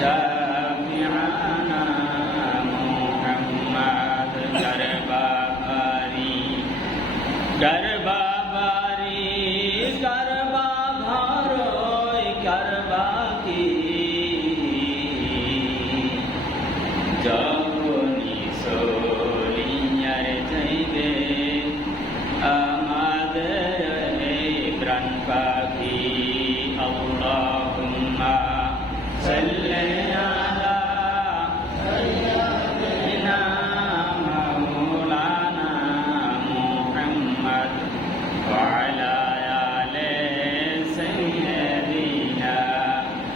শাফিআনা মুহাম্মদ কারবাবারি কারবাবারি কারবা ঘরই কারবা কি যখনি সলিয়ার যাইবে আমাদের এই প্রাণ পাখি আল্লাহুম্মা সাল্লি আলা সাইয়্যিদিনা মাওলানা মুহাম্মদ ওয়া আলা আলি সাইয়্যিদিনা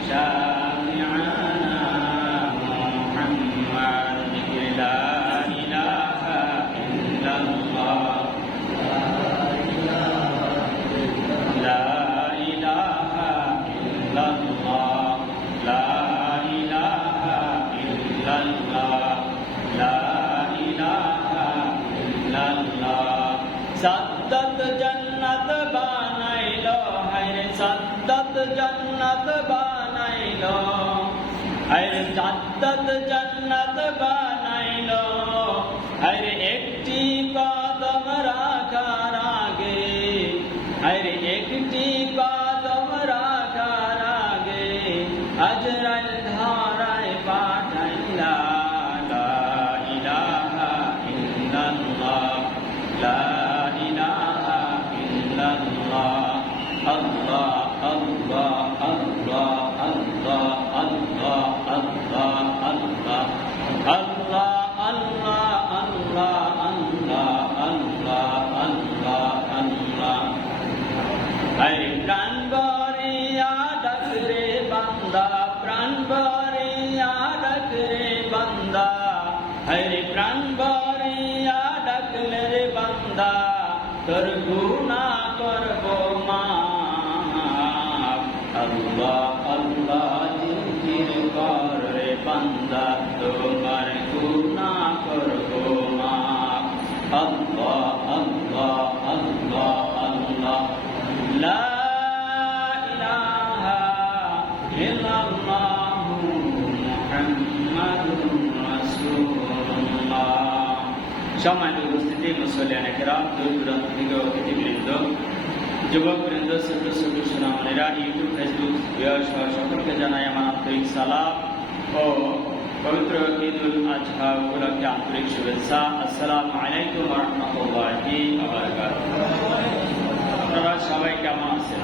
শাফিআনা মুহাম্মদ লা ইলাহা ইল্লাল্লাহ লা ইলাহা ইল্লাল্লাহ লা ইলাহা ইল্লাল্লাহ লা ইলাহা ইল্লাল্লাহ সাদ্দাত জান্নাত বানাইলো হায়রে সাদ্দাত জান্নাত বানাইলো হায়রে সাদ্দাত জান্নাত বানাইলো হায়রে একটি কদম রাখার আগে হায়রে একটি কদম রাখার আগে আজরাইল ধারায় পাঠাইলা লা ইলাহা ইল্লাল্লাহ লা ইলাহা ইল্লাল্লাহ আল্লাহ আল্লাহ আল্লাহ আল্লাহ আল্লাহ আল্লাহ আল্লাহ আল্লাহ আল্লাহ আল্লাহ আল্লাহ আল্লাহ আল্লাহ আল্লাহ আরে প্রাণ ভরিয়া ডাক রে বান্দা প্রাণ ভরিয়া ডাক রে বান্দা হরে প্রাণ ভরিয়া ডাকলে রে বান্দা তোর গুনাহ করব মাফ আল্লাহ আল্লাহ জিকির কর রে বান্দা তোমার গুনাহ করব মাফ আল্লাহ আল্লাহ আল্লাহ আল্লাহ লা ইলাহা ইল্লাল্লাহু মুহাম্মাদুর রাসূলুল্লাহ। সম্মানিত উপস্থিতি, মুসল্লিয়ানে কেরাম, দূর দূরান্ত থেকে অতিথিবৃন্দ, যুবকবৃন্দ, ছোট ছোট সোনামণিরা, ইউটিউব, ফেসবুক সহ সকলকে জানাই আমার আন্তরিক সালাম ও পবিত্র ঈদুল আজহা উপলক্ষে আন্তরিক শুভেচ্ছা। আসসালামু আলাইকুম ওয়া রাহমাতুল্লাহি ওয়া বারাকাতুহু। আপনারা সবাই কেমন আছেন?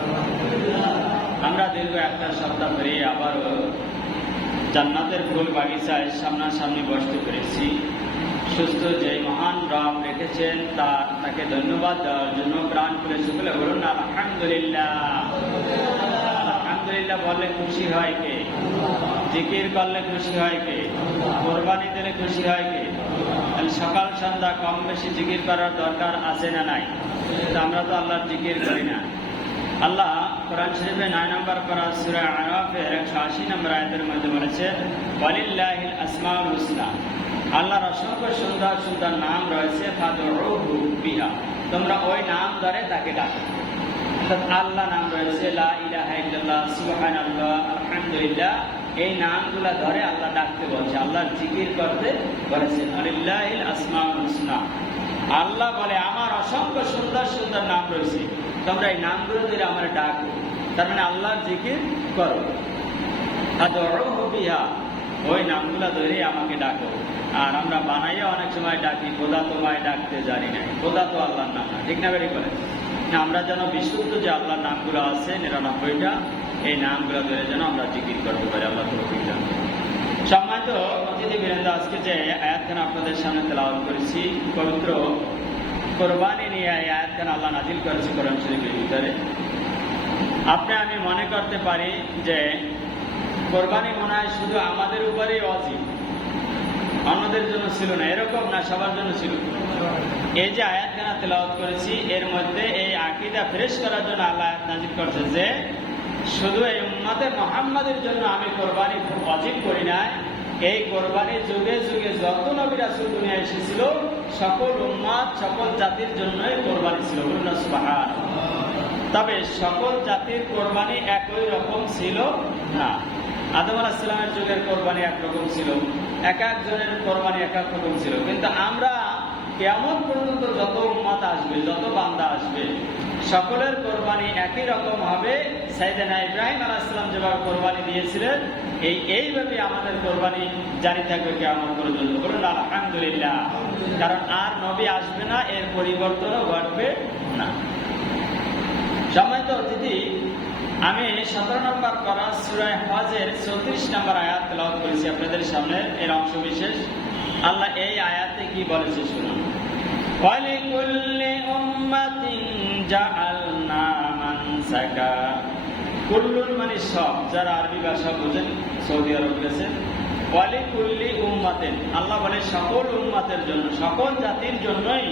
আমরা দীর্ঘ একটা সপ্তাহ ধরে আবারও জান্নাতের ফুল বাগিচায় সামনাসামনি বসতে পেরেছি। সুস্থ যে মহান রব রেখেছেন তাকে ধন্যবাদ দেওয়ার জন্য প্রাণ খুলে সকলে বলুন আলহামদুলিল্লাহ। আলহামদুলিল্লাহ বললে খুশি হয় কে? জিকির করলে খুশি হয় কে? কোরবানি দিলে খুশি হয় কে? সকাল সন্ধ্যা কম বেশি জিকির করার দরকার আছে না নাই? আমরা তো আল্লাহর জিকির করি না। আল্লাহ কোরআন শরীফে 9 নম্বর পারা সূরা আরাফের 180 নম্বর আয়াতের মধ্যে বলেছে, ওয়ালিল্লাহিল আসমাউল হুসনা, আল্লাহর অসংখ্য সুন্দর সুন্দর নাম রয়েছে, ফাদউহু বিহা, তোমরা ওই নাম ধরে তাকে ডাকো। অর্থাৎ আল্লাহ নাম রয়েছে, লা ইলাহা ইল্লাল্লাহ, সুবহানাল্লাহ, আলহামদুলিল্লাহ, এই নামগুলা ধরে আল্লাহ ডাকতে বলছে, আল্লাহর জিকির করতে বলেছে। ওয়ালিল্লাহিল আসমাউল হুসনা, আল্লাহ বলে আমার অসংখ্য সুন্দর সুন্দর নাম রয়েছে, তোমরা এই নামগুলো ধরে আমার ডাকো। তার মানে আল্লাহর জিকির করো। ফাদউহু বিহা, ওই নামগুলা ধরে আমাকে ডাকো। আর আমরা বানাইয়া অনেক সময় ডাকি, খোদা তোমায় ডাকতে জানি না। খোদা তো আল্লাহর নাম না, ঠিক না? বেরি বলে আমরা যেন বিশুদ্ধ যে আল্লাহর নামগুলো আছে 99টা, এই নামগুলো ধরে যেন আমরা জিকির করতে পারি। আল্লাহ তৌফিক দান করুন। সম্মানিত অতিথিবৃন্দ, আজকে যে আয়াতখানা আপনাদের সামনে তেলাওয়াত করেছি, পবিত্র কোরবানি নিয়ে এই আয়াতখানা আল্লাহ নাজিল করেছে কোরআন শরীফের ভিতরে। আমি মনে করতে পারি যে কোরবানি মনে হয় শুধু আমাদের উপরেই ওয়াজিব, অন্যদের জন্য ছিল না। এরকম না, সবার জন্য ছিল। এই যে আয়াতখানা তেলাওয়াত করেছি, এর মধ্যে এই আকীদা ফ্রেশ করার জন্য আল্লাহ আয়াত নাজিল করছে যে শুধু এই উম্মতে মুহাম্মাদের জন্য আমি কোরবানি ওয়াজিব করি নাই, এই কোরবানি যুগে যুগে যত নবী রাসূল দুনিয়ায় এসেছিল সকল উম্মত সকল জাতির জন্যই কোরবানি ছিল। বলুন না সুবহানাল্লাহ। তবে সকল জাতির কোরবানি একই রকম ছিল না। আদম আলাইহিস সালামের যুগের কোরবানি একরকম ছিল, এক একজনের কোরবানি এক এক রকম ছিল। কিন্তু আমরা কিয়ামত পর্যন্ত যত উম্মত আসবে, যত বান্দা আসবে, সকলের কোরবানি একই রকম হবে। সাইয়েদনা ইব্রাহিম আলাইহিস সালাম যেভাবে কোরবানি দিয়েছিলেন, এইভাবে আমাদের কোরবানি জারি থাকবে কিয়ামত পর্যন্ত। বলুন আলহামদুলিল্লাহ। কারণ আর নবী আসবে না, এর পরিবর্তনও ঘটবে না। সম্মানিত অতিথি, আমি 17 নম্বর পারা সূরা হজের 34 নম্বর আয়াত তেলাওয়াত করেছি আপনাদের সামনে। এর অংশ বিশেষ আল্লাহ এই আয়াতে কি বলেছে শুনুন। ওয়ালিকুল্লি উম্মাতিন জাআলনা মানসাকা। কুল্লুন মানে সব, যারা আরবি ভাষা বোঝেন, সৌদি আরব গেছেন। ওয়ালিকুল্লি উম্মাতিন, আল্লাহ বলে সকল উম্মতের জন্য, সকল জাতির জন্যই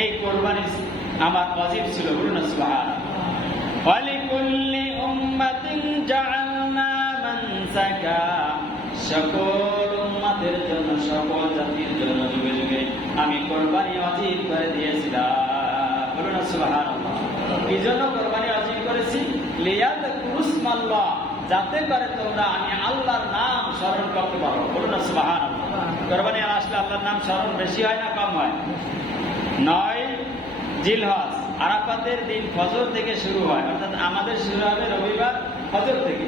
এই কোরবানি আমার ওয়াজিব ছিল। বলুন সুবহানাল্লাহ। ওয়ালিকুল্লি উম্মাতিন জাআলনা মানসাকা, সকল উম্মতের জন্য, সকল জাতির জন্য যুগে যুগে আমি কোরবানি ওয়াজিব করে দিয়েছিলাম। বলুন সুবহানাল্লাহ। কি জন্য কোরবানি ওয়াজিব করেছি? লিয়াযকুরুসমাল্লাহ, যাতে করে তোমরা আমি আল্লাহর নাম স্মরণ করতে পারো। বলুন সুবহানাল্লাহ। কোরবানি আসলে আল্লাহর নাম স্মরণ বেশি হয় না কম হয়? 9 জিলহজ আরাফাতের দিন ফজর থেকে শুরু হয়, অর্থাৎ আমাদের শুরু হবে রবিবার ফজর থেকে।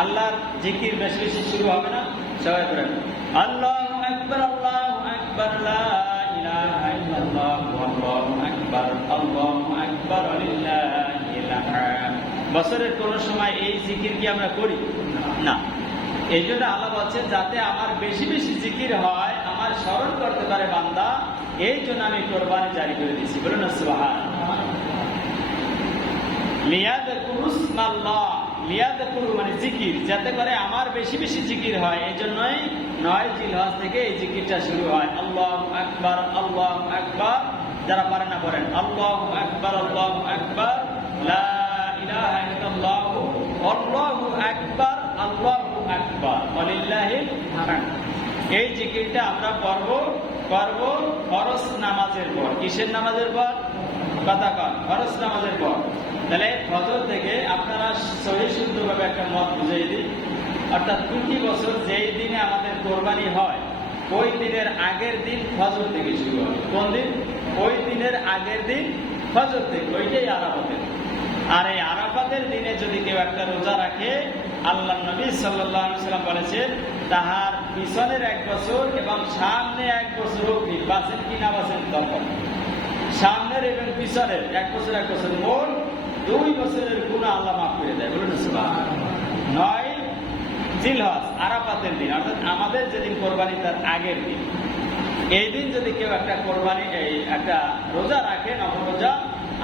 আল্লাহর জিকির বেশি বেশি শুরু হবে না? সবাই করেন আল্লাহু আকবার, আল্লাহু আকবার, লা ইলাহা ইল্লাল্লাহ, আল্লাহু আকবার, আল্লাহু আকবার, লিল্লাহিল হামদ। বছরের কোন সময় এই জিকির কি আমরা করি না? এই জন্য আল্লাহ বলছেন যাতে আমার বেশি বেশি জিকির হয়, আমার স্মরণ করতে পারে বান্দা, এই জন্য আমি কোরবানি জারি করে দিয়েছি। বলুন সুবহানাল্লাহ। লিয়াযকুরুসমাল্লাহ, লিয়াযকুরু মানে জিকির, যাতে করে আমার বেশি বেশি জিকির হয়। এই জন্যই 9 জিলহজ থেকে এই জিকিরটা শুরু হয়। আল্লাহু আকবার, আল্লাহু আকবার। যারা পারে না পড়েন আল্লাহু আকবার, আল্লাহু আকবার, লা ইলাহা ইল্লাল্লাহ, আল্লাহু আকবার, আল্লাহু আকবার, ওয়ালিল্লাহিল হামদ। এই জিকিরটা আমরা করব ফরজ নামাজের পর। কিসের নামাজের পর? কথা কন, ফরজ নামাজের পর। তাহলে ফজর থেকে আপনারা সহি শুদ্ধভাবে একটা মত বুঝিয়ে দিই। অর্থাৎ প্রতি বছর যেই দিনে আমাদের কোরবানি হয়, ওই দিনের আগের দিন ফজর থেকে শুরু হয়। কোন দিন? ওই দিনের আগের দিন ফজর থেকে, ওইটাই আরাফাতের। আর এই আরাফাতের দিনে যদি কেউ একটা রোজা রাখে, আল্লাহ নবী সাল্লাল্লাহু আলাইহি ওয়াসাল্লাম বলেছেন তাহার পিছনের 1 বছর এবং সামনে 1 বছর অবধি, বাঁচেন কি না বাঁচেন তখন, সামনের এবং পিছনের 1 বছর 1 বছর, মোট 2 বছরের গুনাহ আল্লাহ মাফ করে দেয়। বলুন সুবহানাল্লাহ। 9 জিলহজ আরাফাতের দিন, অর্থাৎ আমাদের যেদিন কোরবানি তার আগের দিন, এই দিন যদি কেউ একটা কোরবানি একটা রোজা রাখে, নফল রোজা,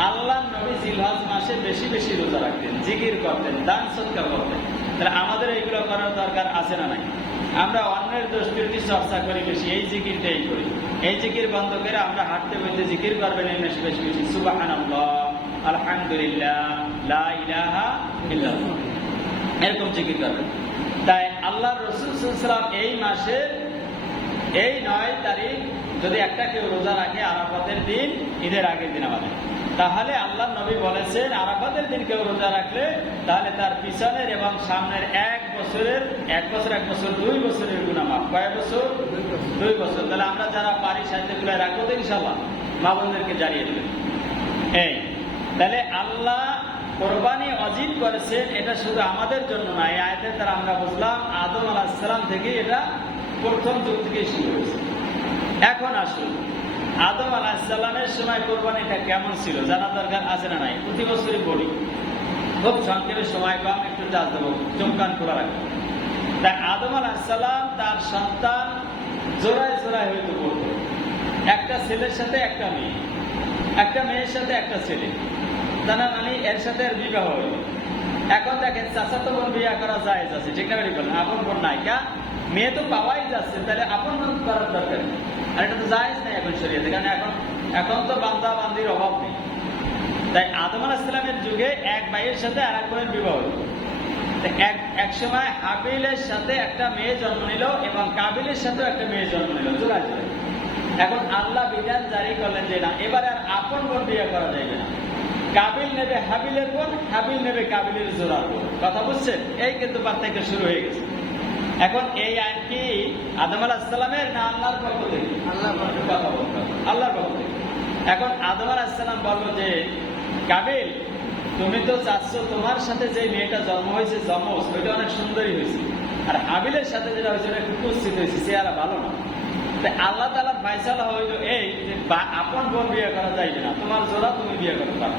আল্লাহ নবী জিলহজ মাসে বেশি বেশি রোজা রাখতেন, জিকির করতেন, দান সদকা করতেন। তাহলে আমাদের এইগুলো করার দরকার আছে না নাই? আমরা অন্যের দোষ ত্রুটি চর্চা করি বেশি, এই জিকিরটাই করি। এই জিকির বন্ধ করে আমরা হাঁটতে বইতে জিকির করবেন এই বেশি বেশি বেশি, সুবহানাল্লাহ, আলহামদুলিল্লাহ, লা ইলাহা ইল্লাল্লাহ, এরকম জিকির করবেন। তাই আল্লাহ রাসূল সাল্লাল্লাহু আলাইহি ওয়াসাল্লাম এই মাসে এই 9 তারিখ যদি একটা কেউ রোজা রাখে আরাফাতের দিন, ঈদের আগের দিন আমাদের, তাহলে আল্লাহ নবী বলেছেন আরাফাতের দিন কেউ রোজা রাখলে তাহলে তার পিছনের এবং সামনের 1 বছরের 1 বছর 1 বছর 2 বছরের গুনাহ মাফ। কয় বছর? 2 বছর। তাহলে আমরা যারা পারি সাহিত্যগুলো রাখবো তো ইনশাআল্লাহ, মা বোনদেরকে জানিয়ে দেবেন। এই তাহলে আল্লাহ কোরবানি ওয়াজিব করেছেন, এটা শুধু আমাদের জন্য না। এই আয়াতের দ্বারা আমরা বুঝলাম আদম আলাইহিস সালাম থেকে এটা প্রথম যুগ থেকে শুরু হয়েছে। এখন আসুন, আদম আলাইহিস সালামের সময় কোরবানিটা কেমন ছিল জানা দরকার আছে না নাই? প্রতি বছরই বলি, খুব সংক্ষেপে, সময় কম, একটু চাষ দেবো, চমকান খোলা রাখবো। তাই আদম আলাইহিস সালাম তার সন্তান জোড়ায় জোড়ায় হইতে পড়ত। একটা ছেলের সাথে একটা মেয়ে, একটা মেয়ের সাথে একটা ছেলে, জানা মানে এর সাথে এর বিবাহ হইল। এখন দেখেন চাচাতো বোন বিয়ে করা জায়েজ আছে, ঠিক না? বলেন আপন বোন নাই, কা মেয়ে তো পাওয়াই যাচ্ছে, তাহলে আপন বোন করার দরকার নেই। আর এটা তো জায়েজ নাই এখন শরীয়তে, কারণ এখন তো বান্দা বান্দির অভাব নেই। তাই আদম আলাইহিস সালামের যুগে এক ভাইয়ের সাথে আর এক বোনের বিবাহ হইল। এক সময় হাবিলের সাথে একটা মেয়ে জন্ম নিল এবং কাবিলের সাথেও একটা মেয়ে জন্ম নিল, জোড়া জোড়া। এখন আল্লাহ বিধান জারি করলেন যে না, এবার আর আপন বোন বিয়ে করা যাবে না। কাবিল নেবে হাবিলের বোন, হাবিল নেবে কাবিলের জোড়ার বোন। কথা বুঝছেন? এই কিন্তু পার্থক্য শুরু হয়ে গেছে। এখন এই আইন কি আদম আলাইহিস সালামের না আল্লাহর পক্ষ থেকে? আল্লাহর পক্ষ থেকে। এখন আদম আলাইহিস সালাম বলল যে কাবিল, তুমি তো চাচ্ছ তোমার সাথে যে মেয়েটা জন্ম হয়েছে যমজ, ওইটা অনেক সুন্দরী হয়েছে, আর হাবিলের সাথে যেটা হয়েছে একটু কুৎসিত হয়েছে, চেহারা ভালো না। তাই আল্লাহ তাআলার ফয়সালা হইল এই যে আপন বোন বিয়ে করা যাইবে না, তোমার জোড়া তুমি বিয়ে করতে পারো,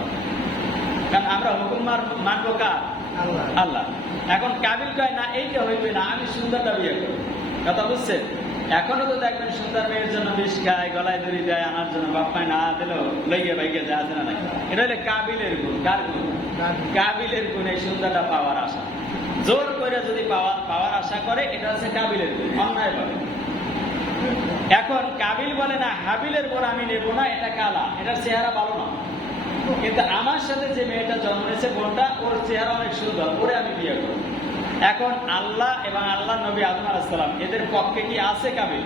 কারণ আমরা হুকুম মানবো কার? আল্লাহ। এখন কাবিল কয় না, এইটা হইবে না, আমি সুন্দরটা বিয়ে করবো। কথা বুঝছেন? এখনো তো দেখবেন সুন্দর মেয়ের জন্য বিষ খায়, গলায় দড়ি দেয়, আনার জন্য বাপ্পায় না দিলেও লইয়ে বাইকে যায়, আছে না নাই? এটা হলে কাবিলের গুণ। কার গুণ? কাবিলের গুণ, এই সুন্দরটা পাওয়ার আশা। জোর করে যদি পাওয়ার আশা করে, এটা হচ্ছে কাবিলের গুণ, অন্যায় বলে। এখন কাবিল বলে না, হাবিলের বোন আমি নেব না, এটা কালা, এটার চেহারা ভালো না, কিন্তু আমার সাথে যে মেয়েটা জন্ম নিয়েছে বোনটা, ওর চেহারা অনেক সুন্দর, ওরে আমি বিয়ে করব। এখন আল্লাহ এবং আল্লাহ নবী আদম আলাইহিস সালাম এদের পক্ষে কি আছে কাবিল?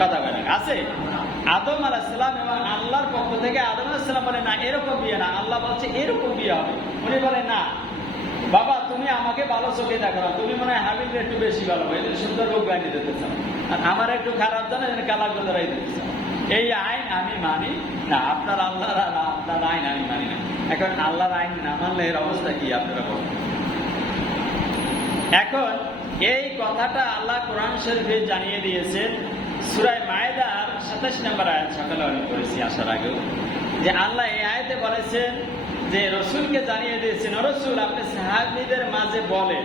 কথা বলে আছে। আদম আলাইহিস সালাম এবং আল্লাহর পক্ষ থেকে আদম আলাইহিস সালাম বলে না, এরকম বিয়ে না, আল্লাহ বলছে এরকম বিয়ে হবে। উনি বলে না বাবা, তুমি আমাকে ভালো চোখে দেখো না, তুমি মনে হয় হাবিলকে একটু বেশি ভালো, এদের সুন্দর রূপ গাইনি দিতে চাও, আর আমার একটু খারাপ জানে কালা গোদরাই দিতে চাও। এই আইন আমি মানি না, আপনার আল্লাহর আপনার আইন আমি মানি না। এখন আল্লাহর আইন না মানলে এর অবস্থা কি আপনারা বলেন? এখন এই কথাটা আল্লাহ কোরআন শরীফে জানিয়ে দিয়েছেন সূরা মায়েদার 27 নম্বর আয়াত, সকালে আমি পড়েছি আসার আগেও, যে আল্লাহ এই আয়াতে বলেছেন যে রসুলকে জানিয়ে দিয়েছেন, রসুল আপনি সাহাবীদের মাঝে বলেন,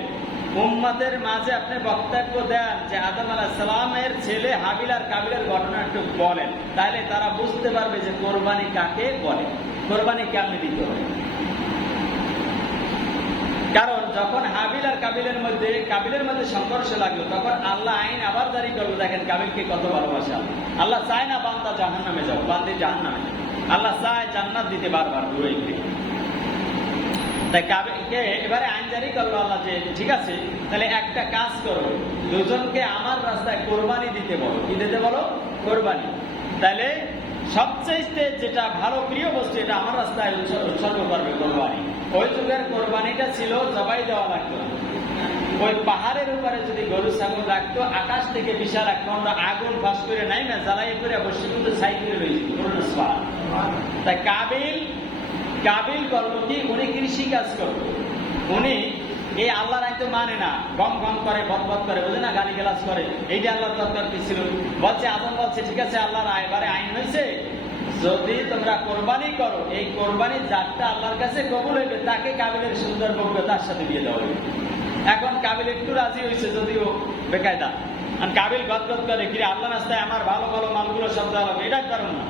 উম্মতের মাঝে আপনি বক্তব্য দেন যে আদম আলাইহিস সালামের ছেলে হাবিল আর কাবিলের ঘটনা একটু বলেন, তাহলে তারা বুঝতে পারবে যে কোরবানি কাকে বলে, কোরবানি কেমনে দিতে হবে। কারণ যখন হাবিল আর কাবিলের মধ্যে সংঘর্ষ লাগলো, তখন আল্লাহ আইন আবার জারি করলো। দেখেন কাবিলকে কত ভালোবাসা আল্লাহ। চায় না বান্দা জাহান্নামে যাও, বান্দি জাহান্নামে যাও, আল্লাহ চায় জান্নাত দিতে বারবার দূরে গিয়ে। তাই কাবিলকে এবারে আইন জারি করলো আল্লাহ যে ঠিক আছে, তাহলে একটা কাজ করো, দুজনকে আমার রাস্তায় কোরবানি দিতে বলো। কি দিতে বলো? কোরবানি। তাহলে সবচেয়ে যেটা ভালো প্রিয় বস্তু, এটা আমার রাস্তায় উৎসর্গ করবে কোরবানি। ওই যুগের কোরবানিটা ছিল জবাই দেওয়া লাগতো। ওই পাহাড়ের উপরে যদি গরু ছাগল রাখতো, আকাশ থেকে বিশাল এক খন্ড আগুন ফাঁস করে নাই না, জ্বালাই করে অবশ্যই কিন্তু ছাই করে রয়েছে। তাই কাবিল করলো কি, উনি কৃষি কাজ করতো। উনি এই আল্লাহর আইন তো মানে না, গম গম করে, বদবদ করে, বুঝে না, গালি গালাজ করে। এইটা আল্লাহর দরকার কি ছিল? বলছে আদম বলছে ঠিক আছে, আল্লাহর এবারে আইন হয়েছে, যদি তোমরা কোরবানি করো, এই কোরবানি যারটা আল্লাহর কাছে কবুল হইবে, তাকে কাবিলের সুন্দর বউকে তার সাথে দিয়ে দেওয়া হবে। এখন কাবিল একটু রাজি হয়েছে, যদিও বেকায়দা। আর কাবিল গদগদ করে, কি আল্লাহ রাস্তায় আমার ভালো ভালো মালগুলো সব দেওয়া হবে, এটা করবো না।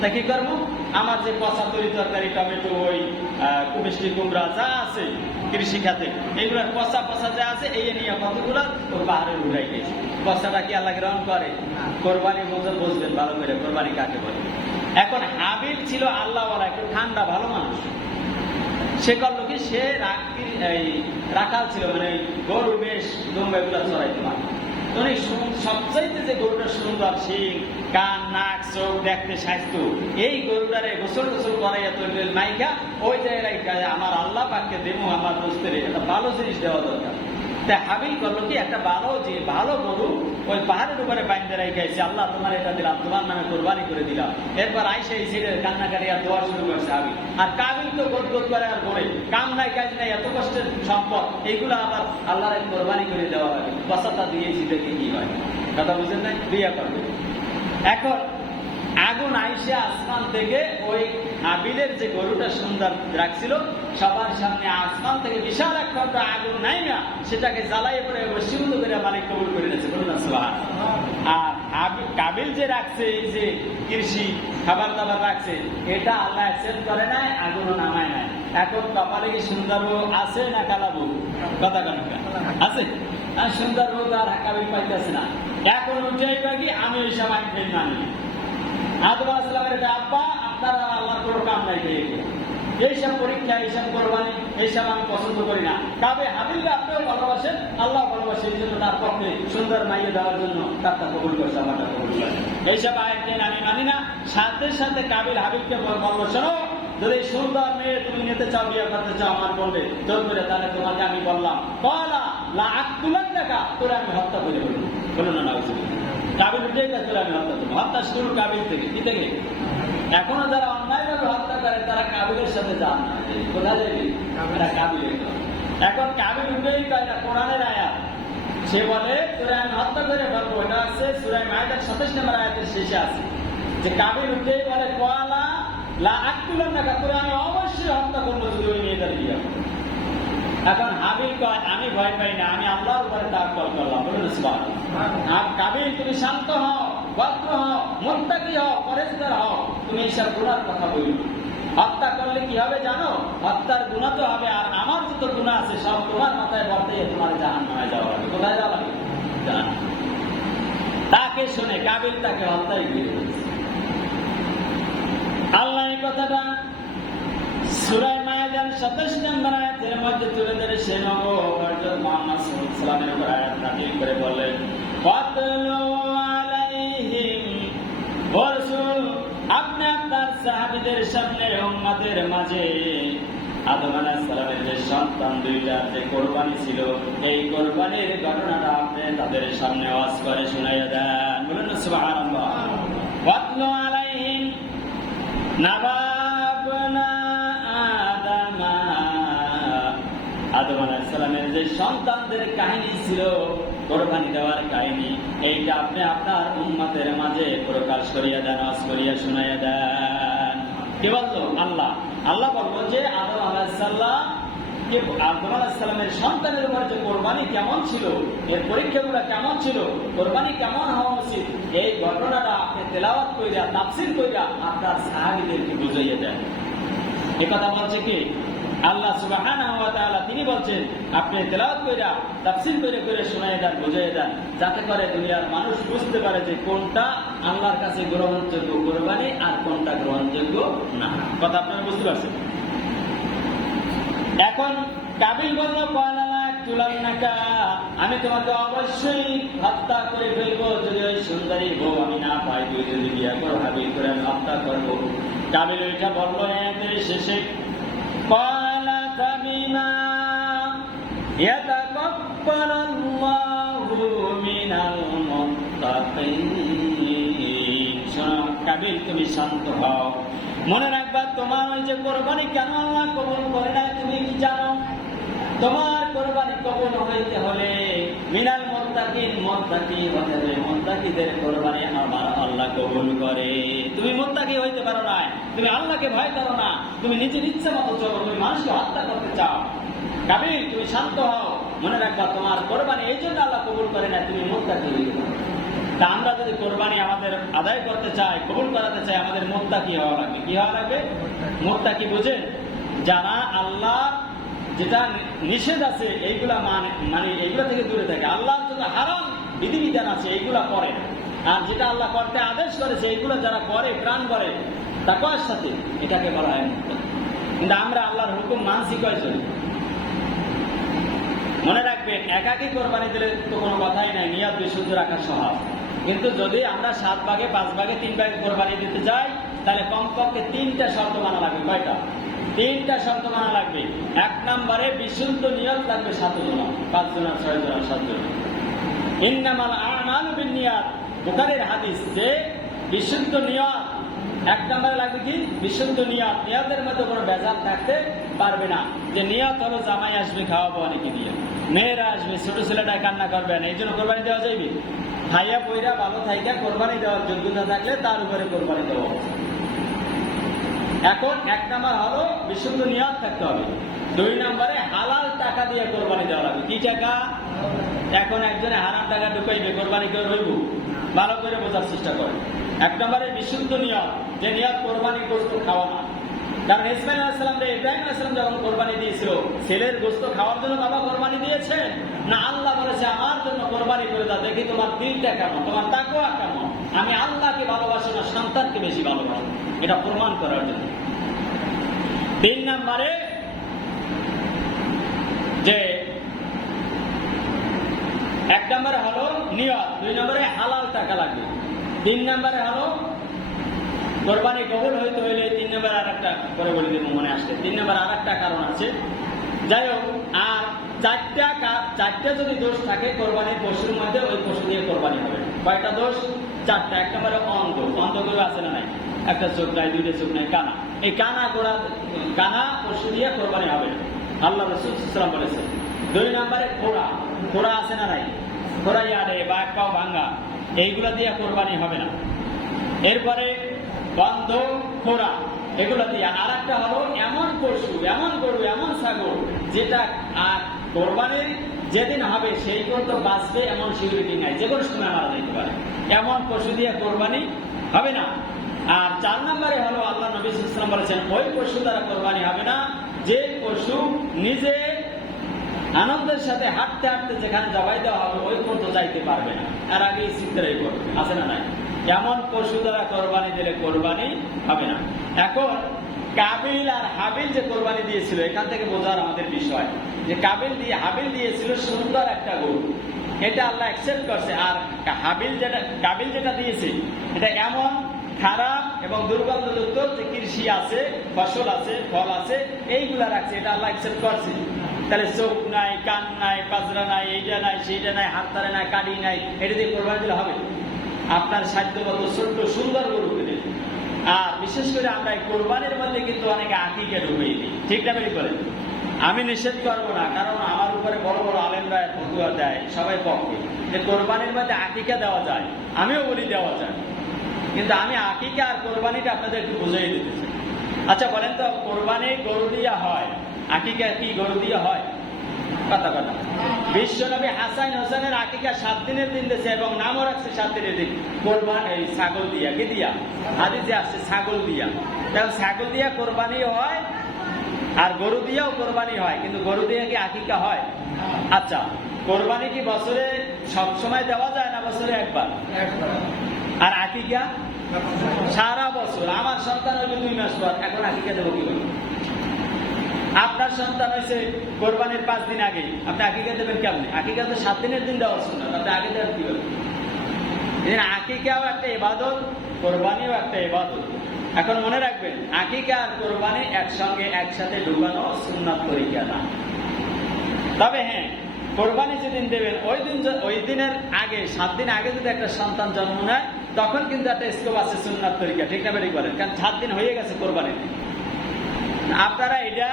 তা কি করবো? আমার যে পচা তরি তরকারি, টমেটো, ওই মিষ্টি কুমড়া যা আছে কৃষি খাতে, এইগুলার পচা পচা যা আছে, এই নিয়ে কতগুলা ওর পাহাড়ে উড়াই গেছে। পচাটা কি আল্লাহ গ্রহণ করে? কোরবানি বুঝবেন ভালো করে, কোরবানি কাকে বলে। এখন হাবিল ছিল আল্লাহওয়ালা, একটু ঠান্ডা ভালো মানুষ। সে করলো কি, সে রাখাল ছিল, মানে গরু বেশ দুম্বা এগুলা চড়াইতে পারে। সবচাইতে যে গরুটা সুন্দর, শিং, কান, নাক, চোখ দেখতে স্বাস্থ্য, এই গরুটারে গোসল গোসল করাইয়া তৈরি মাইকা ওই জায়গায় আমার আল্লাহ পাককে দেবো, আমার দোস্তের একটা ভালো জিনিস দেওয়া দরকার। তাই হাবিল করলো কি, একটা ভালো গরু ওই পাহাড়ের উপরে বাইন্দে রেখেছে, আল্লাহ তোমার এটা দিলাম, তোমার নামে কোরবানি করে দিলাম। এরপর আইসা এই ছেড়ে কান্নাকাটি আর দোয়া শুরু করেছে হাবিল। আর কাবিল তো গদগদ করে আর বলে, কাম নাই কাজ নাই, এত কষ্টের সম্পদ, এইগুলো আবার আল্লাহর কোরবানি করে দেওয়া হবে। বাসাটা দিয়েছি, দেখে কি হয়। কথা বুঝেন নাই? বিয়ে করবে। এখন আগুন আইসা আসমান থেকে ওই হাবিলের যে গরুটা সুন্দর রাখছিল, সবার সামনে আসমান থেকে বিশাল এক খন্ড আগুন নাই না, সেটাকে জ্বালাই পরে বসীভূত করে মালিক কবুল করে দিয়েছে। বলুন না সুবহান। আর কাবিল যে রাখছে, এই যে কৃষি খাবার দাবার রাখছে, এটা আল্লাহ অ্যাকসেপ্ট করে নাই, আগুনও নামায় নাই। এখন কপালে কি সুন্দর বউ আছে না কালা বউ? কথা কনকা আছে? আর সুন্দর বউ আর কাবিল পাইতেছে না। এখন উঠেই বাকি আমি ওই সব আইন ফেল মানি। আদম আলাইহিস সালামের আব্বা, আপনারা আল্লাহর কোনো কাম নাই, এইসব পরীক্ষা, এইসব কোরবানি, এইসব আমি পছন্দ করি না। তবে হাবিলকে আপনিও ভালোবাসেন, আল্লাহ ভালোবাসে, এই জন্য তার পক্ষে সুন্দর মাইয়ে দেওয়ার জন্য তারটা কবুল করছে, আমারটা কবুল করে। এইসব আয়াত আমি মানি না। সাথে সাথে কাবিল হাবিলকে বলল, শোনো, যদি সুন্দর মেয়ে তুমি নিতে চাও, বিয়ে করতে চাও আমার বলবে জোর করে, তাহলে তোমাকে আমি বললাম কলা লা আকুলান্নাকা, তোরে আমি হত্যা করে ফেলবো। বলো না নাউজুবিল্লাহ। কাবিল উঠেই তোরে আমি হত্যা করবো। হত্যা শুরু কাবিল থেকে। কি থেকে? এখনো যারা অন্যায়ভাবে হত্যা করে তারা কাবিলের সাথে যান না। কোথায় যাবে? এটা কাবিলের। এখন কাবিল উঠেই কয় না, কোরআনের আয়াত, সে বলে তোরে আমি হত্যা করে ফেলবো। এটা আছে সূরা মাইদার 27 নম্বর আয়াতের শেষে আছে যে কাবিল উঠেই বলে কলা লা আকুলান্নাকা, তোরে আমি অবশ্যই হত্যা করবো যদি ওই মেয়েদের বিয়ে করো। এখন হাবিল কয় আমি ভয় পাই না, আমি আল্লাহর উপরে তাওয়াক্কুল করলাম। বলুন সুবহানাল্লাহ। আর কাবিল তুমি শান্ত হও, ভদ্র হও, মুত্তাকি হও, পরেজগার হও, তুমি এইসব গুনার কথা বলো না। হত্যা করলে কি হবে জানো? হত্যার গুনাহ তো হবে, আর আমার যত গুনাহ আছে সব তোমার মাথায় বর্তাইয়ে তোমার জাহান্নামে যাওয়া হবে। কোথায় যাওয়া হবে? জাহান্নামে। তাকে শুনে কাবিল তাকে হত্যায় গিয়ে আল্লাহ এই কথাটা সূরা মাইদার 27 নম্বর আয়াতের মধ্যে তুলে ধরে সে নবী হযরত মুহাম্মদ সাল্লাল্লাহু আলাইহি ওয়াসাল্লামের উপর আয়াত নাযিল করে বললেন, ফাতলু আলাইহিম, ও রাসূল আপনি আপনার সাহাবীদের সামনে, উম্মতের মাঝে আদম আলাইহিস সালামের যে সন্তান দুইটা যে কোরবানি ছিল, এই কোরবানির ঘটনাটা আপনি তাদের সামনে ওয়াজ করে শোনাইয়া দেন। বলুন না সুবহানাল্লাহ। ফাতলু আলাইহিম নাবাবনা আদম আলাইহিস সালামের যে সন্তানদের কাহিনী ছিল, কোরবানি দেওয়ার কাহিনী, এইটা আপনি আপনার উম্মতের মাঝে প্রকাশ করিয়া দেন, ওয়াজ করিয়া শোনাইয়া দেন। কে বলতো? আল্লাহ। আল্লাহ বলবো যে আদম আলাইহিস সালামের সন্তানের উপর যে কোরবানি কেমন ছিল, এর পরীক্ষাগুলো কেমন ছিল, কোরবানি কেমন হওয়া উচিত, এই ঘটনাটা আপনি তেলাওয়াত কইরা, তাফসীর কইরা আপনার সাহাবীদেরকে বুঝাইয়া দেন। এই কথা বলছে কি? আল্লাহ সুবহানাহু ওয়া তাআলা। তিনি বলছেন আপনি তেলাওয়াত কইরা, তাফসীর করে শোনাইয়া দেন, বুঝাইয়া দেন, যাতে করে দুনিয়ার মানুষ বুঝতে পারে যে কোনটা আল্লাহর কাছে গ্রহণযোগ্য কোরবানি আর কোনটা গ্রহণযোগ্য না। কথা আপনারা বুঝতে পারছেন? এখন কাবিল বলল আমি তোমাকে অবশ্যই হত্যা করে ফেলবো যদি ওই সুন্দরী বউ আমি না পাই, তুই যদি বিয়ে করো হাবিল করে আমি হত্যা করবো। কাবিল ওইটা বললো এদের শেষে কাবিল তুমি শান্ত হও, মনে রাখবা তোমার ওই যে কোরবানি কেন আল্লাহ কবুল করে না তুমি কি জানো? তোমার কোরবানি কবুল হইতে হলে মিনাল মুত্তাকিন, মুত্তাকি হতে হবে, মুত্তাকিদের কোরবানি আমার আল্লাহ কবুল করে। তুমি মুত্তাকি হইতে পারো না, তুমি আল্লাহকে ভয় করো না, তুমি নিজের ইচ্ছা মতো চলো, তুমি মানুষকে হত্যা করতে চাও। কাবিল তুমি শান্ত হও, মনে রাখবা তোমার কোরবানি এই জন্য আল্লাহ কবুল করে না, তুমি মুত্তাকি হইতে পারো। তা আমরা যদি কোরবানি আমাদের আদায় করতে চাই, কবুল করাতে চাই, আমাদের মুত্তাকি হওয়া লাগবে। কি হওয়া লাগবে? মুত্তাকি বুঝেন, যারা আল্লাহ যেটা নিষেধ আছে এইগুলা মানে এইগুলা থেকে দূরে থাকে, আল্লাহ যত হারাম বিধিবিধান আছে এইগুলা করে, আর যেটা আল্লাহ করতে আদেশ করেছে এইগুলো যারা করে প্রাণ করে তাকওয়ার সাথে, এটাকে বলা হয় মুত্তাকি। কিন্তু আমরা আল্লাহর হুকুম মানছি কয়জন? মনে রাখবেন, একাকী কোরবানি দিলে তো কোনো কথাই নাই, নিয়ত বিশুদ্ধ রাখা সহজ। কিন্তু যদি আমরা 7 ভাগে 5 ভাগে 3 ভাগে কোরবানি দিতে যাই, তাহলে কমপক্ষে 3টা শর্ত মানা লাগবে। কয়টা? 3টা শর্ত মানা লাগবে। 1 নম্বরে বিশুদ্ধ নিয়ত লাগবে 7 জন, 5 জন, 6 জন, 7 জন। ইন্নামাল আমালু বিন্নিয়াত, বুখারীর হাদিস, যে বিশুদ্ধ নিয়ত 1 নম্বরে লাগবে কি? বিশুদ্ধ নিয়ত। নিয়তের মধ্যে কোনো ভেজাল থাকতে পারবে না। যে নিয়ত হলো জামাই আসবে খাওয়াবো অনেকে দিয়ে, মেয়েরা আসবে, ছোট ছেলেটা কান্না করবে না, এই জন্য কোরবানি দেওয়া যাইবে। খাইয়া পইরা ভালো থাইকা কোরবানি দেওয়ার যোগ্যতা থাকলে তার উপরে কোরবানি দেওয়া। এখন 1 নম্বর হলো বিশুদ্ধ নিয়ত থাকতে হবে। 2 নম্বরে হালাল টাকা দিয়ে কোরবানি দেওয়া লাগবে। কি টাকা? এখন একজনে হারাম টাকা ঢুকাইবে, কোরবানি কেউ রইব? ভালো করে বোঝার চেষ্টা করে। 1 নম্বরে বিশুদ্ধ নিয়ত, যে নিয়ত কোরবানি গোস্ত খাওয়া না। কারণ ইসমাইল আলাইহিস সালাম রে ইব্রাহিম আলাইহিস সালাম যখন কোরবানি দিয়েছিল, ছেলের গোস্ত খাওয়ার জন্য বাবা কোরবানি দিয়েছে না, আল্লাহ বলেছে আমার জন্য কোরবানি করে দাও, দেখি তোমার দিলটা কেমন, তোমার তাকওয়া কেমন। আমি আল্লাহকে ভালোবাসি না সন্তানকে বেশি ভালোবাসি, এটা প্রমাণ করার জন্য। 3 নম্বরে যে 1 নম্বরে হলো নিয়ত, 2 নম্বরে হালাল টাকা লাগবে, 3 নম্বরে হলো কোরবানি কবুল হইতে হইলে 3 নম্বর আর একটা করে বলে দেবো, মনে আসছে 3 নম্বর আর একটা কারণ আছে। যাই হোক, আর চারটা যদি দোষ থাকে কোরবানির পশুর মধ্যে, ওই পশু দিয়ে কোরবানি হবে। কয়টা দোষ? 4টা। এক নম্বরে অন্ধগুলো আছে না নাই, একটা চোখ নাই, 2টা চোখ নাই, কানা। এই কানা পশু দিয়ে কোরবানি হবে, আল্লাহ রাসূল সাল্লাল্লাহু আলাইহি ওয়াসাল্লাম বলেছেন। 2 নম্বরে খোড়া আছে না নাই, খোড়া ইয়ারে বা এক পাও ভাঙ্গা, এইগুলা দিয়ে কোরবানি হবে না। এরপরে বন্ধ খোড়া, এগুলো দিয়ে। আর একটা হলো এমন পশু, এমন গরু, এমন ছাগল যেটা কোরবানির যেদিন হবে সেই পর্যন্ত বাঁচবে এমন সিকিউরিটি নাই, যে কোনো সময় মারা যেতে পারে, এমন পশু দিয়ে কোরবানি হবে না। আর 4 নম্বরে হলো আল্লাহ নবী সাল্লাল্লাহু আলাইহি ওয়াসাল্লাম বলেছেন, ওই পশু দ্বারা কোরবানি হবে না যে পশু নিজে আনন্দের সাথে হাঁটতে হাঁটতে যেখানে জবাই দেওয়া হবে ওই পর্যন্ত যাইতে পারবে না, আর আগে চিত্রাই করবে, আছে না নাই? এমন পশু দ্বারা কোরবানি দিলে কোরবানি হবে না। এখন কাবিল আর হাবিল যে কোরবানি দিয়েছিল, এখান থেকে বোঝার আমাদের বিষয় যে হাবিল দিয়েছিল সুন্দর একটা গরু, এটা আল্লাহ অ্যাকসেপ্ট করছে। আর কাবিল যেটা দিয়েছে এটা এমন খারাপ এবং দুর্গন্ধযুক্ত যে কৃষি আছে, ফসল আছে, ফল আছে, এইগুলা রাখছে, এটা আল্লাহ অ্যাকসেপ্ট করছে। তাহলে চোখ নাই, কান নাই, পাজরা নাই, এইটা নাই, সেইটা নাই, হাত তারে নাই, কাটি নাই, এটা দিয়ে কোরবানি দিলে হবে? আপনার সাধ্যমত ছোট্ট সুন্দর গরু কিনে। আর বিশেষ করে আমরা এই কোরবানির মধ্যে কিন্তু অনেকে আকিকা ঢুকিয়ে দিই, ঠিক না? বেরিয়ে বলেন, আমি নিষেধ করবো না, কারণ আমার উপরে বড় বড় আলেমরা ফতোয়া দেয়, সবাই পক্ষে যে কোরবানির মধ্যে আকিকা দেওয়া যায়, আমিও বলি দেওয়া যায়, কিন্তু আমি আকিকা আর কোরবানিটা আপনাদের একটু বুঝিয়ে দিতেছি। আচ্ছা বলেন তো, কোরবানি গরু দিয়া হয়, আকিকা কি গরু দিয়ে হয়? কথা বিশ্বনবী হাসান হোসেনের আকিকা 7 দিনের দিন দিয়েছে এবং নামও রাখছে 7 দিনের দিন। কোরবানি এই ছাগল দিয়া, কি দিয়া? হাদিসে আসছে ছাগল দিয়া। দেখো, ছাগল দিয়া কোরবানি হয় আর গরু দিয়াও কোরবানি হয়, কিন্তু গরু দিয়ে কি আকিকা হয়? আচ্ছা, কোরবানি কি বছরে সব সময় দেওয়া যায় না বছরে একবার? আর আকিকা সারা বছর। আমার সন্তান হইল 2 মাস পর, এখন আকিকা দেবো কি বলবো? আপনার সন্তান হয়েছে কোরবানির 5 দিন আগে, আপনি আকিকা দেবেন কেমনি? আকিকা তো 7 দিনের দিন দেওয়ার সুন্নাত, আপনি আগে দেবেন কি বলবেন? আকিকাও একটা ইবাদত, কোরবানিও একটা ইবাদত। এখন মনে রাখবেন, আকিকা আর কোরবানি একসাথে ঢুকানো সুন্নাত তরিকা না। তবে হ্যাঁ, কোরবানি যেদিন দেবেন ওই দিনের আগে 7 দিন আগে যদি একটা সন্তান জন্ম নেয়, তখন কিন্তু একটা স্কোপ আছে সুন্নাত তরিকা, ঠিক না? বেরিয়ে বলেন, কারণ 7 দিন হয়ে গেছে কোরবানির দিন। আপনারা এটা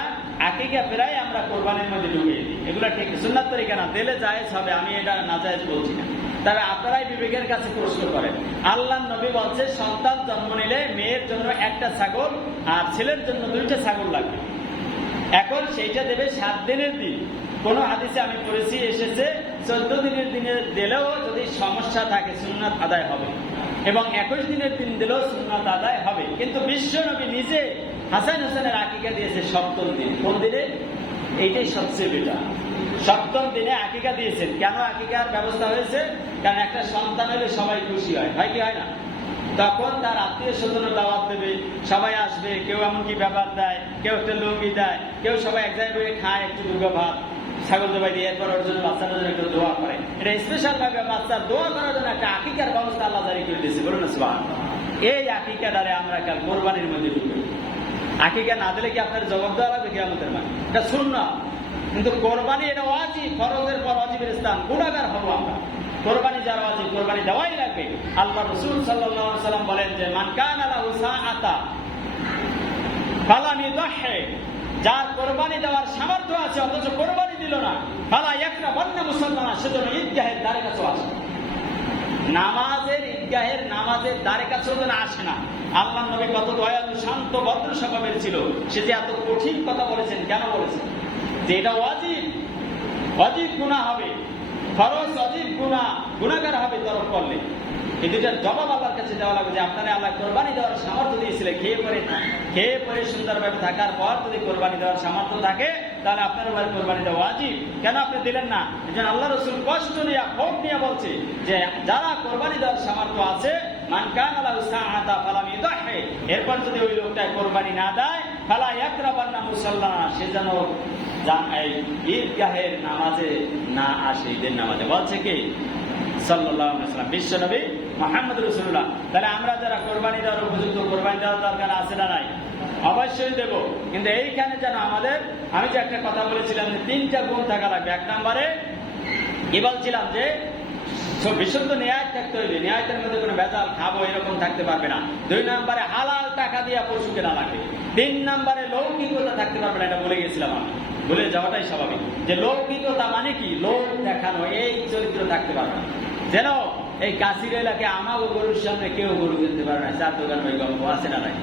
আকিকা প্রায় আমরা কোরবানির মধ্যে ঢুকিয়ে দিই, এগুলো ঠিক সুন্নাত তরিকা না, দিলে জায়েজ হবে, আমি এটা নাজায়েজ বলছি না। তবে আপনারাই বিবেকের কাছে প্রশ্ন করেন, আল্লাহর নবী বলছে সন্তান জন্ম নিলে মেয়ের জন্য একটা ছাগল আর ছেলের জন্য 2টা ছাগল লাগবে। এখন সেইটা দেবে 7 দিনের দিন। কোন হাদিসে আমি পড়েছি এসেছে 14 দিনের দিনে দিলেও যদি সমস্যা থাকে সুন্নাত আদায় হবে, এবং 21 দিনের দিন দিলেও সুন্নাত আদায় হবে। কিন্তু বিশ্ব নবী নিজে হাসান হোসেনের আকিকা দিয়েছে 7ম দিন। কোন দিনে? এইটাই সবচেয়ে বেটার। 7ম দিনে আকিকা দিয়েছেন। কেন আকিকার ব্যবস্থা হয়েছে? কারণ একটা সন্তান হলে সবাই খুশি হয়, হয় কি হয় না? তখন তার আত্মীয় স্বজন দাওয়াত দেবে, সবাই আসবে, কেউ এমনকি ব্যাপার দেয়, কেউ একটা লুঙ্গি দেয়, কেউ সবাই এক জায়গায় বসে খায় একটু দুর্গা ভাত, ছাগল জবাই দিয়ে এরপর ওর জন্য বাচ্চাটার জন্য একটু দোয়া করে। এটা স্পেশাল ভাবে বাচ্চার দোয়া করার জন্য একটা আকিকার ব্যবস্থা আল্লাহ জারি করে দিয়েছে, বলুন না সুবহানাল্লাহ। এই আকিকাটারে আমরা কাল কোরবানির মধ্যে ঢুকি। আকিকা না দিলে কি আপনার জবাব দেওয়া লাগবে কিয়ামতের মাঠে? এটা সুন্নাত, কিন্তু কোরবানি এটা ওয়াজিব, ফরজের পর ওয়াজিবের স্থান। গুনাহগার হবো আমরা। কোরবানি যারা ওয়াজিব, কোরবানি দেওয়াই লাগবে। আল্লাহ রাসূল সাল্লাল্লাহু আলাইহি ওয়াসাল্লাম বলেন যে মান কানা লাহু সাআতা ফালাম ইউদাহি, যার কোরবানি দেওয়ার সামর্থ্য আছে অথচ কোরবানি দিল না, ফালা ইয়াকরাবান্না মুসাল্লানা, সেজন্য ঈদগাহের দ্বারে কাছে আসে, নামাজের দ্বারে কাছেও যেন আসে না। আল্লাহ নবী কত দয়ালু, শান্ত, ভদ্র স্বভাবের ছিল, সে যে এত কঠিন কথা বলেছেন। কেন বলেছেন? যে এটা ওয়াজিব গুনাহ হবে, ফরজ ওয়াজিব গুনাহগার হবে তরফ করলে। এই দুটার জবাব আল্লাহর কাছে দেওয়া লাগবে। যে আপনারা আল্লাহ কোরবানি দেওয়ার সামর্থ্য দিয়েছিলেন, খেয়ে পরে সুন্দরভাবে থাকার পর যদি কোরবানি দেওয়ার সামর্থ্য থাকে, তাহলে আপনার উপর কোরবানি দেওয়া ওয়াজিব। কেন আপনি দিলেন না? এজন্য আল্লাহ রাসূল কষ্ট নিয়ে, ক্ষোভ নিয়ে বলছে যে যারা কোরবানি দেওয়ার সামর্থ্য আছে, মান কানা লাহু সাআতা ফালাম ইউদাহি, এরপর যদি ওই লোকটা কোরবানি না দেয়, ফালা ইয়াকরাবান্না মুসাল্লানা, সে যেন ঈদগাহের নামাজে না আসে। ঈদের নামাজে বলছে কি সাল্লাল্লাহু আলাইহি ওয়াসাল্লাম, বিশ্বনবী মুহাম্মদ রাসূলুল্লাহ। তাহলে আমরা যারা কোরবানি দেওয়ার উপযুক্ত, কোরবানি দেওয়ার দরকার আছে না নাই? অবশ্যই দেব। কিন্তু এইখানে যেন আমাদের, আমি যে একটা কথা বলেছিলাম যে 3টা গুণ থাকা লাগবে। 1 নম্বরে কি বলছিলাম যে বিশুদ্ধ ন্যায় থাকতে হইবে, ন্যায়ের মধ্যে কোনো ভেজাল খাবো এরকম থাকতে পারবে না। 2 নম্বরে হালাল টাকা দিয়ে পশু কেনা লাগবে। 3 নম্বরে লৌকিকতা থাকতে পারবে না, এটা বলে গেছিলাম আমি, ভুলে যাওয়াটাই স্বাভাবিক। যে লৌকিকতা মানে কি, লোক দেখানো, এই চরিত্র থাকতে পারবে না। যেন এই কাশির এলাকায় আমাগো গরুর সামনে কেউ গরু কিনতে পারে না, 4 দোকান ওই গল্প আছে না নাই?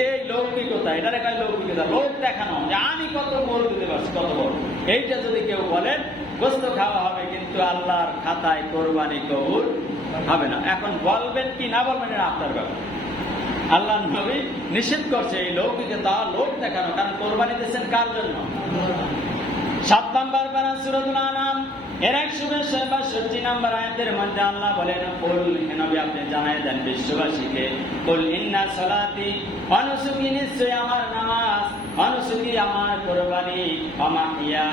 এই লৌকিকতা, এটা রেখায় লৌকিকতা, লোক দেখানো যে আমি কত গরু দিতে পারছি, কত বড়। এইটা যদি কেউ বলেন গোস্ত খাওয়া হবে, কিন্তু আল্লাহর খাতায় কোরবানি কবুল হবে না। এখন বলবেন কি না বলবেন এটা আপনার ব্যাপার। আল্লাহ নবী নিষেধ করছে এই লৌকিকতা, লোক দেখানো। কারণ কোরবানি দিচ্ছেন কার জন্য? 7 নম্বর পারা সূরাতুল আনাম এর 162 নম্বর আয়াতের মধ্যে আল্লাহ বলেন, কুল, হে নবী আপনি জানায় দেন বিশ্ববাসীকে, কুল ইন্না সলাতি ওয়া নুসুকি, নিশ্চয় আমার নামাজ, ওয়া নুসুকি আমার কোরবানি, ওয়া মাহইয়া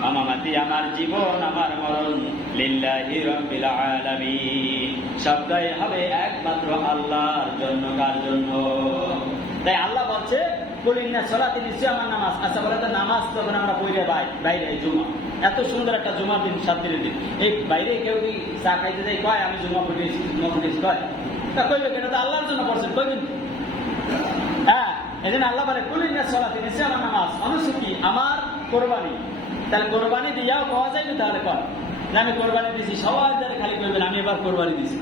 ওয়া মামাতি আমার জীবন, আমার মরণ, লিল্লাহি রাব্বিল আলামিন, সবটাই হবে একমাত্র আল্লাহর জন্য। কার জন্য? তাই আল্লাহ বলছে কুল ইন্না সলাতি, নিশ্চয় আমার নামাজ। আচ্ছা বলে তো নামাজ তখন আমরা পড়ে বাইরে, এই জুমা, এত সুন্দর একটা জুমার দিন, 7 দিনের দিন, এই বাইরে কেউ কি চা খাইতে যাই কয় আমি জুমা পড়েছি, জুমা পড়েছি কয়? তা কইবে কেন? তো আল্লাহর জন্য পড়ছেন, কইবেন। হ্যাঁ, এই জন্য আল্লাহ বলে কুল ইন্না সলাতি, নিশ্চয় আমার নামাজ, অনুসুকি আমার কোরবানি। তাহলে কোরবানি দিয়াও পাওয়া যাবে? তাহলে কয় যে আমি কোরবানি দিয়েছি, সবাই খালি করবেন আমি এবার কোরবানি দিয়েছি,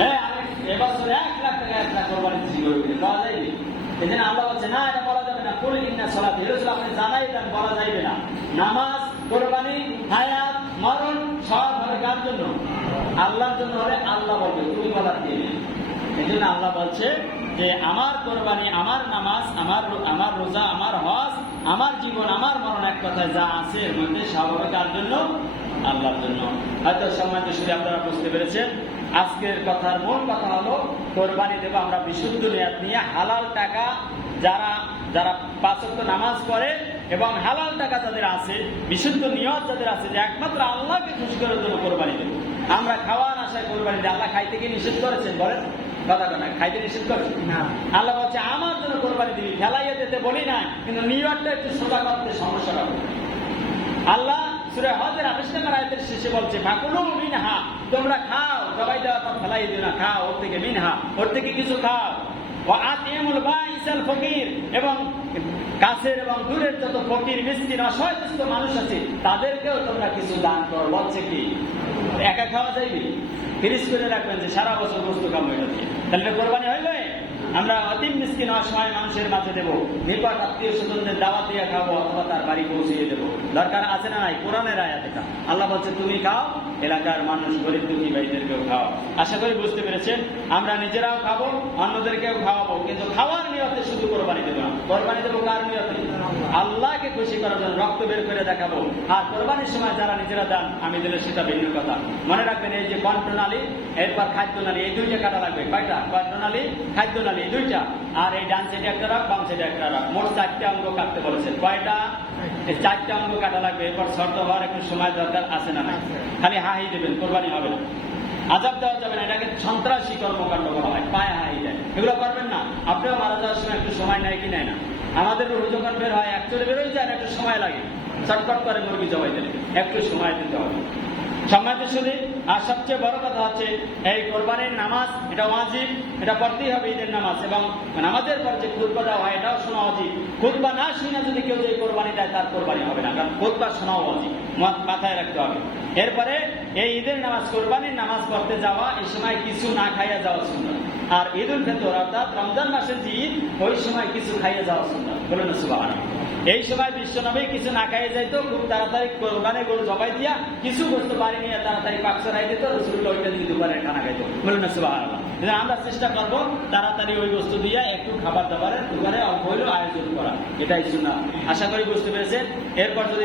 হ্যাঁ আমি এবছর 1 লাখ টাকা একটা কোরবানি দিয়েছি, পাওয়া যাবে? এই জন্য আল্লাহ বলছে না, এটা বলা যাবে না। কুল ইন্না সলাতি, রাসূল আপনি জানাই দেন, বলা যাবে না। নামাজ, কোরবানি, হায়াত, মরণ সব হবে কার জন্য? আল্লাহর জন্য। হলে আল্লাহ বলবে, তুমি বলার দিয়ে নেই। এই জন্য আল্লাহ বলছে যে আমার কোরবানি, আমার নামাজ, আমার রোজা, আমার হজ, আমার জীবন, আমার মরণ, এক কথায় যা আছে এর মধ্যে সব হবে কার জন্য? আল্লাহর জন্য। হয়তো সম্মানিত শুনে আপনারা বুঝতে পেরেছেন। আজকের কথার মূল কথা হলো কোরবানি দেব আমরা বিশুদ্ধ নিয়ত নিয়ে, হালাল টাকা, যারা 5 ওয়াক্ত নামাজ পড়ে এবং হালাল টাকা যাদের আছে, বিশুদ্ধ নিয়ত যাদের আছে যে একমাত্র আল্লাহকে খুশি করার জন্য কোরবানি দেব। আমরা খাওয়ার আশায় কোরবানি দিই। আল্লাহ খাইতে কি নিষেধ করেছেন? বলেন কথা না, খাইতে নিষেধ করেছেন না। আল্লাহ বলছে আমার জন্য কোরবানি দিবি, ফেলাইয়া দিতে বলি না, কিন্তু নিয়তটা একটু সোজা করতে সমস্যা হবে। আল্লাহ সূরা হজের 28 নম্বর আয়াতের শেষে বলছে, ফাকুলু মিনহা, তোমরা খাও, সবাই দেওয়ার পর ফেলাই দিও না, খাও ওর থেকে, মিনহা ওর থেকে কিছু খাও, ওয়া আতিমুল বাইসাল ফকির, এবং কাছের এবং দূরের যত ফকির, মিসকিন, অসহায় মানুষ আছে তাদেরকেও তোমরা কিছু দান করো। বলছে কি একা খাওয়া যাইবে? ফ্রিজ করে রাখবেন যে সারা বছর বস্তু কাম হয়ে যাচ্ছে, তাহলে কোরবানি হইবে? আমরা অতি মিসকিন অসহায় মানুষের মাঝে দেবো, নিকট আত্মীয় স্বজনদের দাওয়াত দিয়ে খাবো, অথবা তার বাড়ি পৌঁছিয়ে দেবো। দরকার আছে না নাই? কোরআনের আয়াত এটা। আল্লাহ বলছে তুমি খাও, এলাকার মানুষ, গরিব দুঃখী ভাইদেরকেও খাও। আশা করি বুঝতে পেরেছেন। আমরা নিজেরাও খাবো, অন্যদেরকেও খাওয়াবো, কিন্তু খাওয়ার নিয়তে শুধু কোরবানি দেবো না। কোরবানি দেবো কার নিয়তে? আল্লাহকে খুশি করার জন্য, রক্ত বের করে দেখাবো। আর কোরবানির সময় যারা নিজেরা দেন, আমি দিলে সেটা ভিন্ন কথা। মনে রাখবেন এই যে কণ্ঠনালী, এরপর খাদ্যনালী, এই 2টা কাটা লাগবে। কয়টা? কণ্ঠনালী, খাদ্যনালী, 2টা। আর এই ডান সাইডে একটা রাখ, বাম সাইডে একটা রাখ, মোট 4টে অঙ্গ কাটতে বলেছেন। কয়টা? 4টে অঙ্গ কাটা লাগবে। এরপর শর্ত হওয়ার একটু সময় দরকার আছে না নাই? খালি হাহি দেবেন, কোরবানি হবে না। আজাব দেওয়া যাবে না, এটাকে সন্ত্রাসী কর্মকাণ্ড বলা হয়, পায়ে হাই দেয়, এগুলো করবেন না। আপনিও মারা যাওয়ার সময় একটু সময় নেয় কি নেয় না? আমাদের রুহ যখন বের হয়, অ্যাকচুয়ালি বেরোয় যায়, একটু সময় লাগে, চটপট করে মুরগি জবাই দিলে একটু সময় দিতে হবে। সম্মানিত শুধু, আর সবচেয়ে বড় কথা হচ্ছে এই কোরবানির নামাজ, এটা ওয়াজিব, এটা পড়তেই হবে ঈদের নামাজ। এবং নামাজের পর যে খুতবা দেওয়া হয় এটাও শোনা ওয়াজিব। খুতবা না শুনে যদি কেউ যে কোরবানি দেয় তার কোরবানি হবে না, কারণ খুতবা শোনাও ওয়াজিব, মাথায় রাখতে হবে। এরপরে এই ঈদের নামাজ, কোরবানির নামাজ পড়তে যাওয়া, এই সময় কিছু না খাইয়া যাওয়া সুন্নাত। আর ঈদ উল ফিতর অর্থাৎ রমজান মাসের যে ঈদ, ওই সময় কিছু খাইয়া যাওয়া সুন্নাত। বলুন সুবহানাল্লাহ। এই সময় বিশ্বনবী কিছু না খাইয়ে যাইতো, খুব তাড়াতাড়ি কোরবানি গরু জবাই দিয়া কিছু বস্তু বাড়ি নিয়ে তাড়াতাড়ি পাক সরাই দিত, রাসূলুল্লাহ ওইটা দিয়ে দুপুরে খানা খাইতো। বলুন না সুবহানাল্লাহ। আমরা চেষ্টা করবো তাড়াতাড়ি ওই বস্তু দিয়ে একটু খাবার দাবারের দুপুরে অল্প হইলেও আয়োজন করা, এটাই সুন্নাত। আশা করি বুঝতে পেরেছেন। এরপর যদি